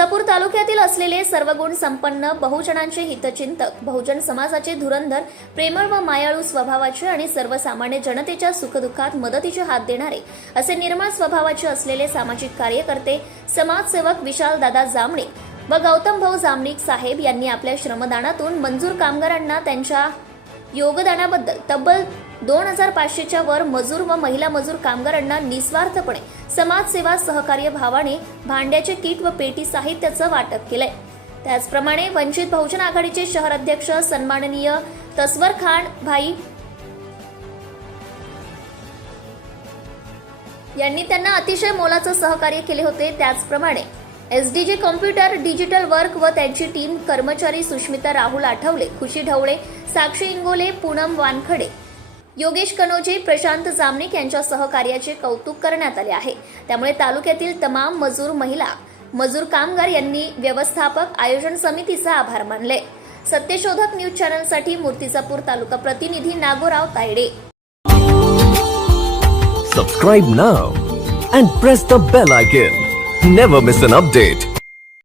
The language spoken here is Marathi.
मूर्तिजापूर तालुक्यातील असलेले सर्व गुण संपन्न, बहुजनांचे हितचिंतक, बहुजन समाजाचे धुरंधर, प्रेमळ व मायाळू स्वभावाचे आणि सर्वसामान्य जनतेच्या सुखदुःखात मदतीचे हात देणारे असे निर्मळ स्वभावाचे असलेले सामाजिक कार्यकर्ते, समाजसेवक विशालदादा जामणिक व गौतम भाऊ जामणिक साहेब यांनी आपल्या श्रमदानातून मंजूर कामगारांना त्यांच्या योगदानाबद्दल तब्बल 2500च्या वर मजूर व महिला मजूर कामगारांना निस्वार्थपणे समाजसेवा सहकार्य भावाने भांड्याचे किट व पेटी साहित्याचं वाटप केलंय। त्याचप्रमाणे वंचित बहुजन आघाडीचे शहर अध्यक्ष सन्माननीय तस्वर खान भाई यांनी त्यांना अतिशय मोलाचं सहकार्य केले होते। त्याचप्रमाणे एसडीजे कॉम्प्युटर डिजिटल वर्क व त्यांची टीम कर्मचारी सुष्मिता राहुल आठवले, खुशी ढवळे, साक्षी इंगोले, पूनम वानखडे, योगेश कनोजे, प्रशांत जामनिक यांच्या सहकार्याचे कौतुक करण्यात आले आहे। त्यामुळे तालुक्यातील तमाम मजूर महिला, मजूर कामगार यांनी व्यवस्थापक आयोजन समितीचा आभार मानले। सत्यशोधक न्यूज चॅनलसाठी मूर्तिजापूर तालुका प्रतिनिधी Nagorao Tayde. Subscribe now and press the bell icon. Never miss an update.